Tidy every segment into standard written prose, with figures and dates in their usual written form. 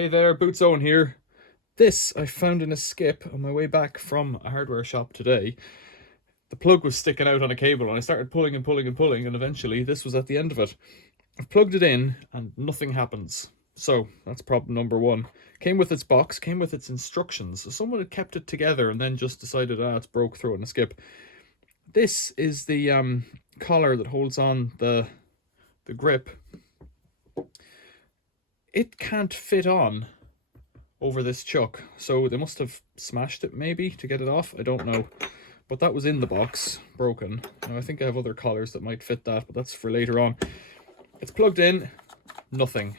Hey there, Boots Owen here. This I found in a skip on my way back from a hardware shop today. The plug was sticking out on a cable and I started pulling and pulling and pulling, and eventually this was at the end of it. I've plugged it in and nothing happens. So that's problem number one. Came with its box, came with its instructions. So someone had kept it together and then just decided, it's broke, throw it in a skip. This is the collar that holds on the grip. It can't fit on over this chuck, so they must have smashed it maybe to get it off. I don't know, but that was in the box, broken. Now I think I have other collars that might fit that, but that's for later on. It's plugged in, nothing.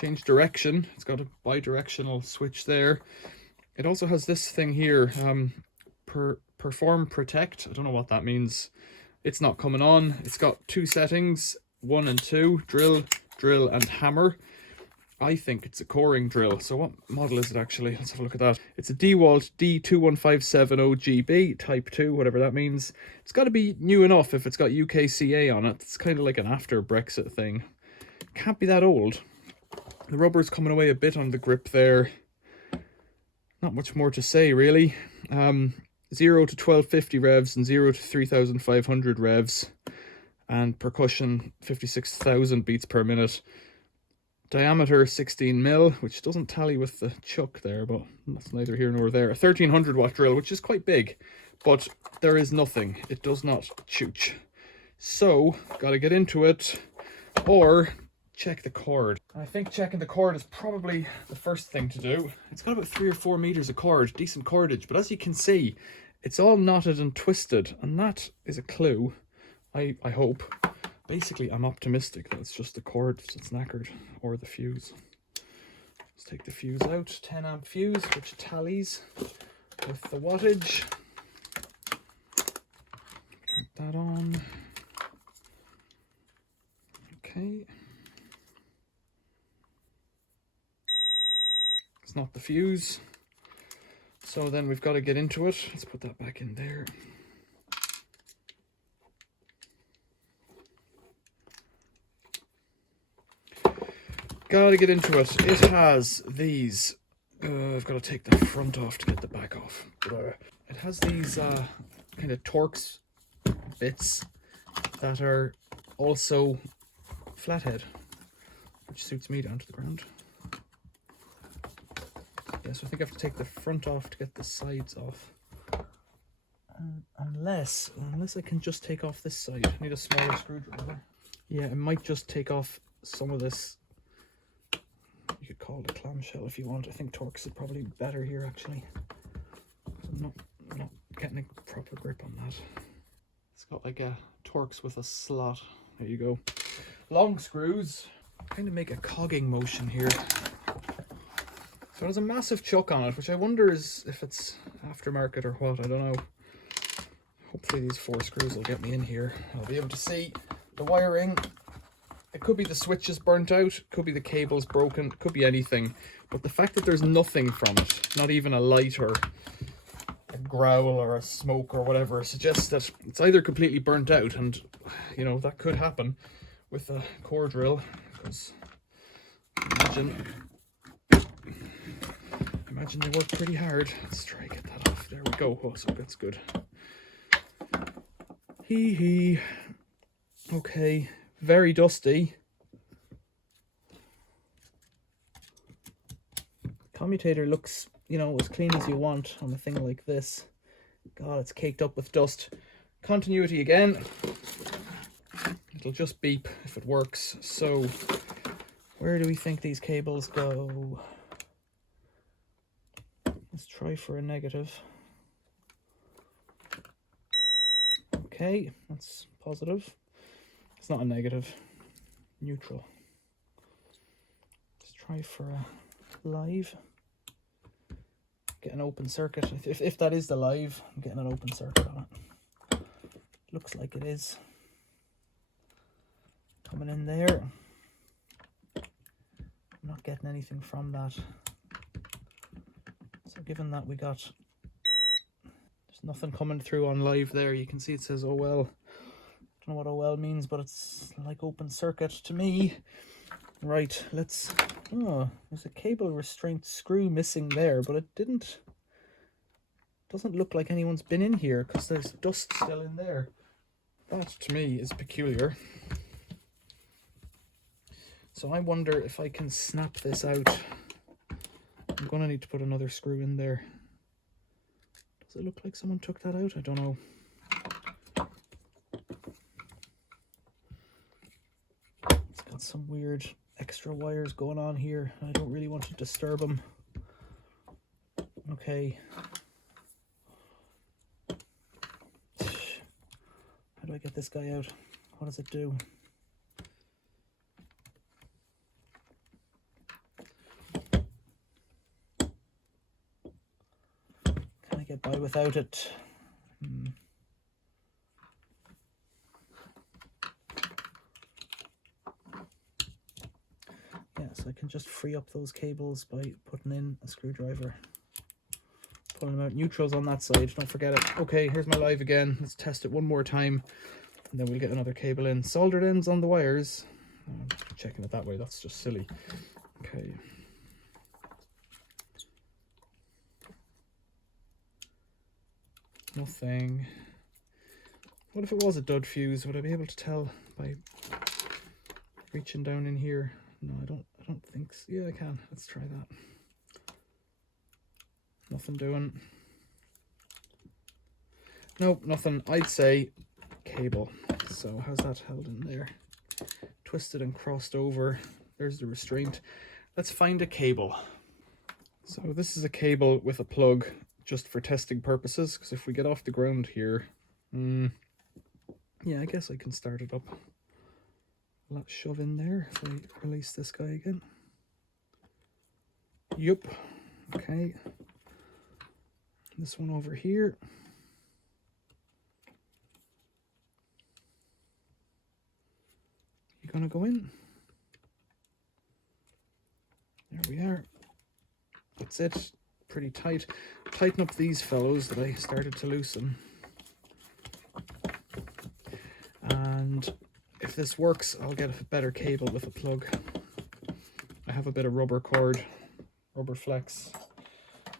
Change direction, it's got a bi-directional switch there. It also has this thing here, perform protect. I don't know what that means. It's not coming on. It's got two settings, 1 and 2, drill and hammer. I think it's a coring drill. So what model is it actually? Let's have a look at that. It's a Dewalt D21570 GB type 2, whatever that means. It's got to be new enough if it's got UKCA on it. It's kind of like an after Brexit thing. Can't be that old. The rubber's coming away a bit on the grip there. Not much more to say really. 0 to 1250 revs and 0 to 3500 revs. And percussion 56,000 beats per minute. Diameter 16 mil, which doesn't tally with the chuck there, but that's neither here nor there. A 1300 watt drill, which is quite big, but there is nothing. It does not chooch. So, gotta get into it, or check the cord. I think checking the cord is probably the first thing to do. It's got about 3 or 4 meters of cord, decent cordage, but as you can see, it's all knotted and twisted, and that is a clue. I hope. Basically, I'm optimistic that it's just the cord that's knackered, or the fuse. Let's take the fuse out. 10 amp fuse, which tallies with the wattage. Turn that on. Okay. It's not the fuse. So then we've got to get into it. Let's put that back in there. Gotta get into it. It has these, I've got to take the front off to get the back off. It has these kind of Torx bits that are also flathead, which suits me down to the ground. Yeah, so I think I have to take the front off to get the sides off. Unless I can just take off this side. I need a smaller screwdriver. Yeah, I might just take off some of this. You could call it a clamshell if you want. I think Torx is probably better here actually. I'm not getting a proper grip on that. It's got like a Torx with a slot. There you go. Long screws. Kind of make a cogging motion here. So there's a massive chuck on it, which I wonder if it's aftermarket or what. I don't know. Hopefully these 4 screws will get me in here. I'll be able to see the wiring. It could be the switches burnt out, could be the cables broken, could be anything. But the fact that there's nothing from it, not even a light or a growl or a smoke or whatever, suggests that it's either completely burnt out, and you know, that could happen with a core drill, because imagine they work pretty hard. Let's try and get that off. There we go. Oh, so that's good. Hee hee. Okay. Very dusty. Commutator looks, you know, as clean as you want on a thing like this. God, it's caked up with dust. Continuity again. It'll just beep if it works. So, where do we think these cables go? Let's try for a negative. Okay, that's positive. It's not a negative, neutral. Let's try for a live. Get an open circuit. If that is the live, I'm getting an open circuit on it. Looks like it is. Coming in there. I'm not getting anything from that. So given that we got, there's nothing coming through on live there. You can see it says OL. Know what OL means, but it's like open circuit to me. Right, let's... Oh, there's a cable restraint screw missing there, but it doesn't look like anyone's been in here because there's dust still in there. That, to me, is peculiar. So I wonder if I can snap this out. I'm going to need to put another screw in there. Does it look like someone took that out? I don't know. It's got some weird extra wires going on here. I don't really want to disturb them. Okay. How do I get this guy out? What does it do? Can I get by without it? Yeah, so I can just free up those cables by putting in a screwdriver. Pulling them out. Neutral's on that side, don't forget it. Okay, here's my live again. Let's test it one more time, and then we'll get another cable in. Soldered ends on the wires. Checking it that way, that's just silly. Okay. Nothing. What if it was a dud fuse? Would I be able to tell by reaching down in here? No, I don't think so. Yeah, I can. Let's try that. Nothing doing. Nope, nothing. I'd say cable. So how's that held in there? Twisted and crossed over. There's the restraint. Let's find a cable. So this is a cable with a plug just for testing purposes, because if we get off the ground here, yeah, I guess I can start it up. Will that shove in there if I release this guy again? Yup. Okay. This one over here. You gonna go in? There we are. That's it. Pretty tight. Tighten up these fellows that I started to loosen. And if this works, I'll get a better cable with a plug. I have a bit of rubber cord, rubber flex,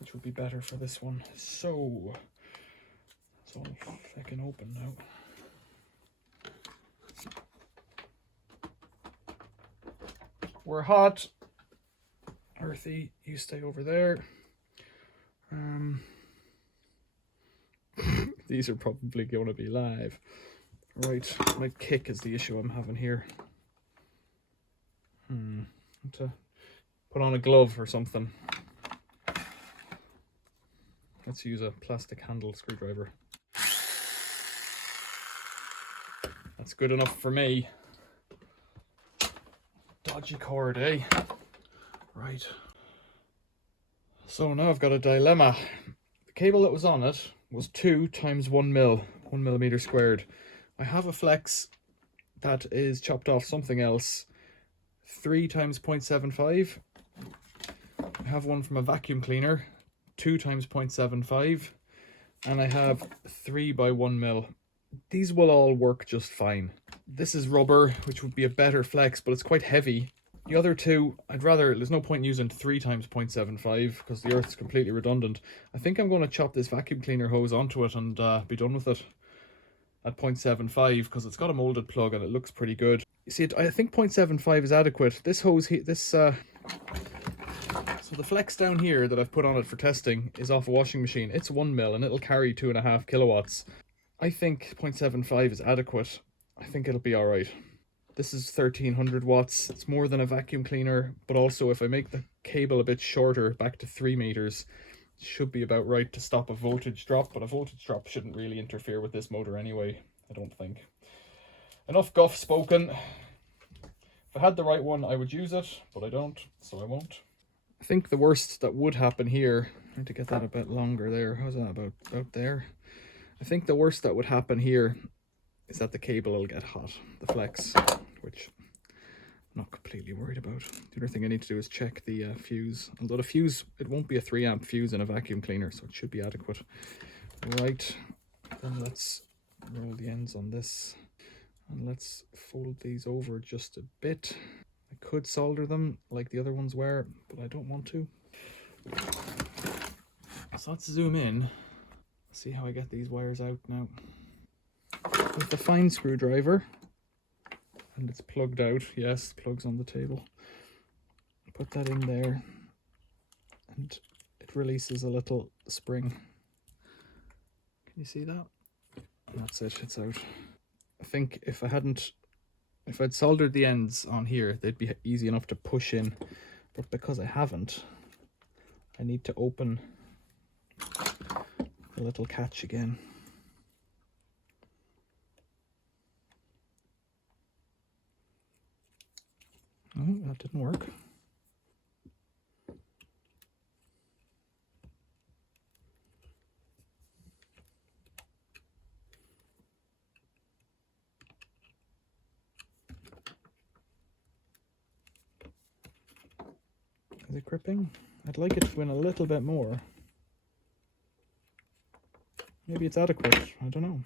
which would be better for this one. So it's all fucking open now. We're hot. Earthy, you stay over there. These are probably going to be live. Right, my kick is the issue I'm having here. To put on a glove or something. Let's use a plastic handle screwdriver. That's good enough for me. Dodgy cord, eh? Right. So now I've got a dilemma. The cable that was on it was 2 times 1 millimeter squared. I have a flex that is chopped off something else, 3 times 0.75. I have one from a vacuum cleaner, 2 times 0.75, and I have 3 by 1 mil. These will all work just fine. This is rubber, which would be a better flex, but it's quite heavy. The other two, there's no point using 3 times 0.75 because the earth's completely redundant. I think I'm going to chop this vacuum cleaner hose onto it and be done with it at 0.75 because it's got a molded plug and it looks pretty good. You see, I think 0.75 is adequate. This hose here, so the flex down here that I've put on it for testing is off a washing machine. It's 1 mil and it'll carry 2.5 kilowatts. I think 0.75 is adequate. I think it'll be all right. This is 1300 watts. It's more than a vacuum cleaner, but also if I make the cable a bit shorter, back to 3 meters, it should be about right to stop a voltage drop, but a voltage drop shouldn't really interfere with this motor anyway, I don't think. Enough guff spoken. If I had the right one, I would use it, but I don't, so I won't. I think the worst that would happen here, I need to get that a bit longer there. How's that about there? I think the worst that would happen here is that the cable will get hot, the flex, which I'm not completely worried about. The other thing I need to do is check the fuse. Although the fuse, it won't be a 3 amp fuse in a vacuum cleaner, so it should be adequate. Right, then let's roll the ends on this. And let's fold these over just a bit. I could solder them like the other ones were, but I don't want to. So let's zoom in, see how I get these wires out now. With the fine screwdriver, and it's plugged out. Yes, plug's on the table. Put that in there, and it releases a little spring. Can you see that? That's it, it's out. I think if I'd soldered the ends on here, they'd be easy enough to push in, but because I haven't, I need to open the little catch again. Oh, that didn't work. Is it gripping? I'd like it to win a little bit more. Maybe it's adequate, I don't know.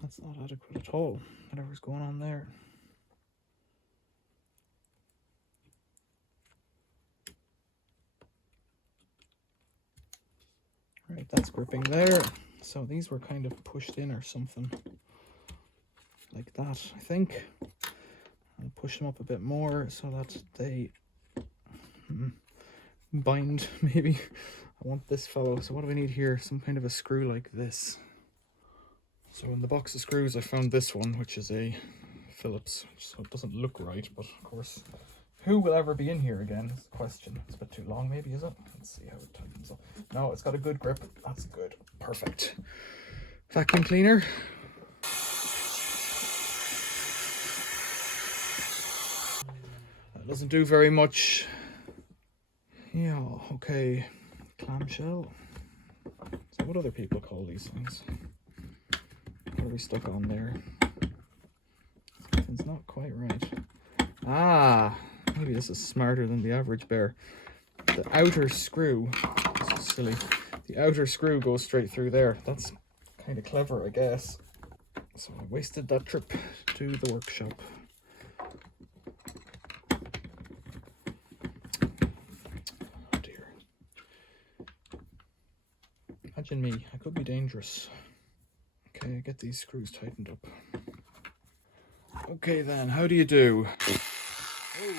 That's not adequate at all, whatever's going on there. Right, that's gripping there. So these were kind of pushed in or something. Like that, I think. I'll push them up a bit more so that they bind, maybe. I want this fellow. So what do we need here? Some kind of a screw like this. So in the box of screws I found this one, which is a Phillips, so it doesn't look right, but of course, who will ever be in here again is the question. It's a bit too long maybe, is it? Let's see how it tightens up. No, it's got a good grip. That's good. Perfect. Vacuum cleaner. That doesn't do very much. Yeah, okay. Clamshell. So what other people call these things? What are we stuck on there? Something's not quite right. Ah, maybe this is smarter than the average bear. The outer screw, this is silly. The outer screw goes straight through there. That's kind of clever, I guess. So I wasted that trip to the workshop. Oh dear. Imagine me, I could be dangerous. Okay, get these screws tightened up. Okay then, how do you do? Oh.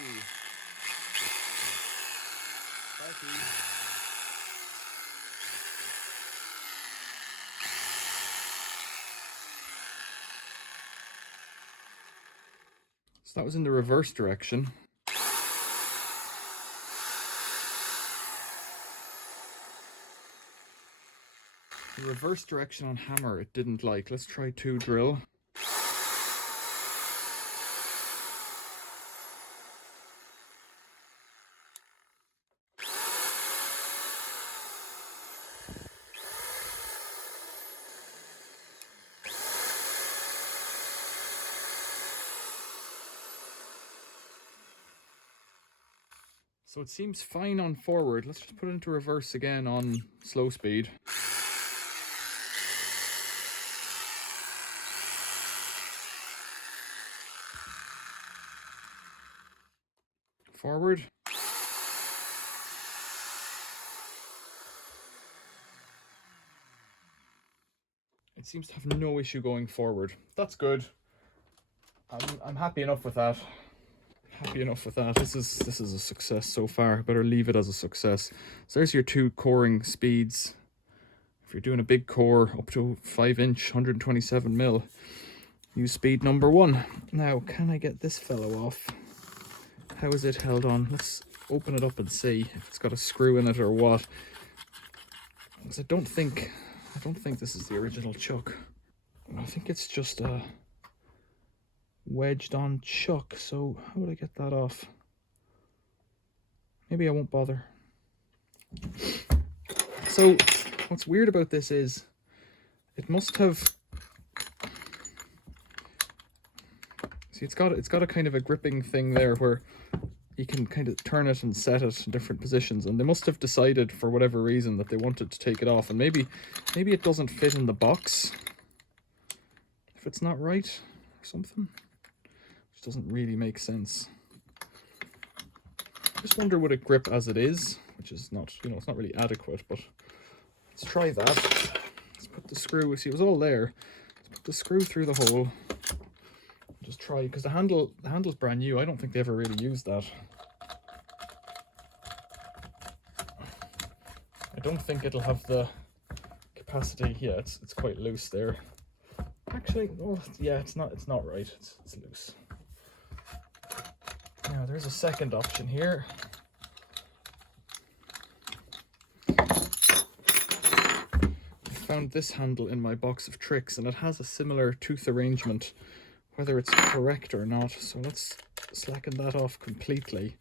So that was in the reverse direction. The reverse direction on hammer it didn't like. Let's try 2 drill. So it seems fine on forward. Let's just put it into reverse again on slow speed. Forward. It seems to have no issue going forward. That's good. I'm happy enough with that. Happy enough with that. This is a success so far. Better leave it as a success. So there's your 2 coring speeds. If you're doing a big core up to 5-inch, 127mm, use speed number 1. Now, can I get this fellow off? How is it held on? Let's open it up and see if it's got a screw in it or what. Because I don't think this is the original chuck. I think it's just a wedged on chuck. So how would I get that off? Maybe I won't bother. So what's weird about this is it must have, see, it's got a kind of a gripping thing there where you can kind of turn it and set it in different positions, and they must have decided for whatever reason that they wanted to take it off, and maybe it doesn't fit in the box if it's not right or something, which doesn't really make sense. I just wonder would it grip as it is, which is not, you know, it's not really adequate, but let's try that. Let's put the screw, see it was all there. Let's put the screw through the hole. Just try, because the handle's brand new. I don't think they ever really used that. I don't think it'll have the capacity. Yeah, it's quite loose there. Actually, oh yeah, it's not right. It's loose. Now there's a second option here. I found this handle in my box of tricks, and it has a similar tooth arrangement, whether it's correct or not. So let's slacken that off completely.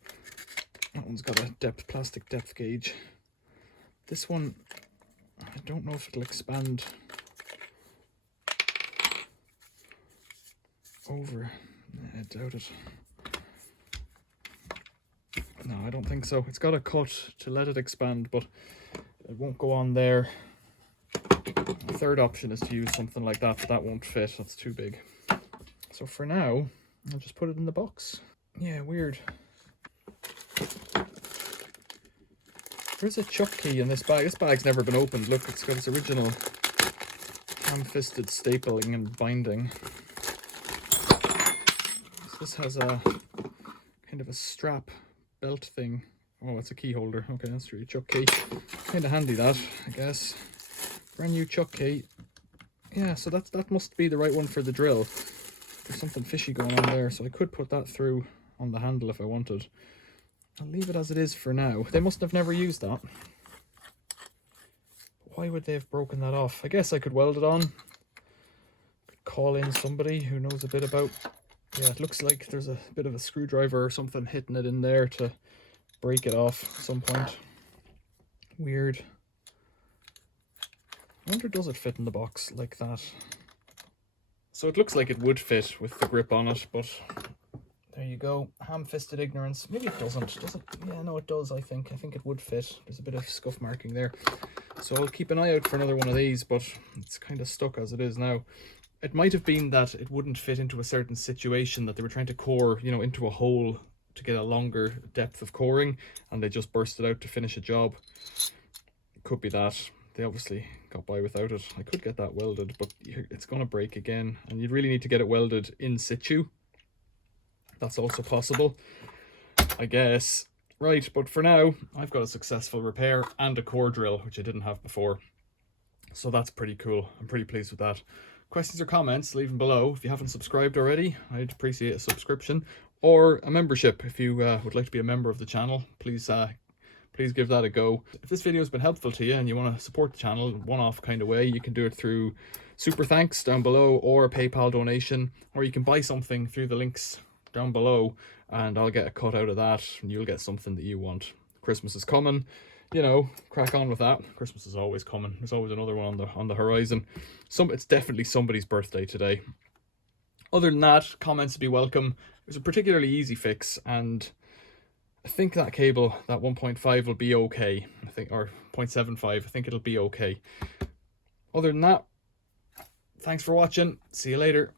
That one's got a plastic depth gauge. This one, I don't know if it'll expand over. I doubt it. No, I don't think so. It's got a cut to let it expand, but it won't go on there. The third option is to use something like that, but that won't fit. That's too big. So for now, I'll just put it in the box. Yeah, weird. There's a chuck key in this bag. This bag's never been opened. Look, it's got its original ham-fisted stapling and binding. So this has a kind of a strap belt thing. Oh, it's a key holder. Okay, that's really chuck key. Kind of handy that, I guess. Brand new chuck key. Yeah, so that must be the right one for the drill. There's something fishy going on there, so I could put that through on the handle if I wanted. I'll leave it as it is for now. They must have never used that. Why would they have broken that off? I guess I could weld it on. Could call in somebody who knows a bit about... Yeah, it looks like there's a bit of a screwdriver or something hitting it in there to break it off at some point. Weird. I wonder, does it fit in the box like that? So it looks like it would fit with the grip on it, but there you go. Ham-fisted ignorance. Maybe it doesn't. Does it? Yeah, no, it does, I think. I think it would fit. There's a bit of scuff marking there. So I'll keep an eye out for another one of these, but it's kind of stuck as it is now. It might have been that it wouldn't fit into a certain situation, that they were trying to core, you know, into a hole to get a longer depth of coring, and they just burst it out to finish a job. It could be that. They obviously got by without it. I could get that welded, but it's going to break again, and you'd really need to get it welded in situ. That's also possible, I guess. Right, but for now, I've got a successful repair and a core drill, which I didn't have before. So that's pretty cool. I'm pretty pleased with that. Questions or comments, leave them below. If you haven't subscribed already, I'd appreciate a subscription or a membership. If you would like to be a member of the channel, please give that a go. If this video has been helpful to you and you want to support the channel in a one-off kind of way, you can do it through super thanks down below, or a PayPal donation, or you can buy something through the links down below and I'll get a cut out of that and you'll get something that you want. Christmas is coming, you know, crack on with that. Christmas is always coming. There's always another one on the horizon. It's definitely somebody's birthday today. Other than that, comments would be welcome. It was a particularly easy fix, and I think that cable, that 1.5 will be okay. I think, or 0.75, I think it'll be okay. Other than that, thanks for watching. See you later.